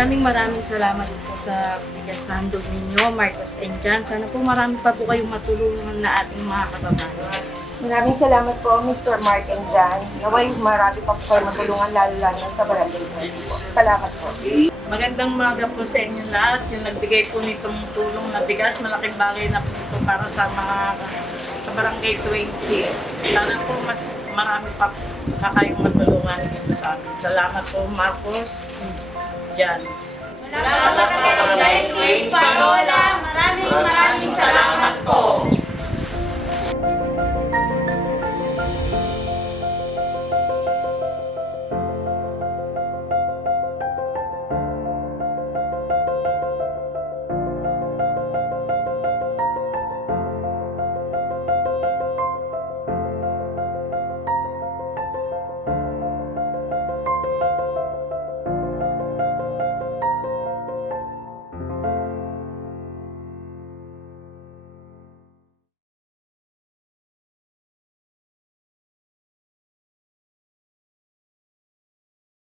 Maraming salamat po sa bigas na handog ninyo, Marcos and Jan. Sana po marami pa po kayong matulungan na ating mga kababayan. Maraming salamat po, Mr. Mark and Jan. Naway marami pa po kayo matulungan, lalo na sa barangay po. Salamat po. Magandang umaga po sa inyo lahat. Yung nagbigay po nitong tulong na bigas, malaking bagay na po ito para sa mga sa barangay 20. Sana po mas marami pa kayong matulungan dito sa amin. Salamat po, Marcos. Yan. Salamat po.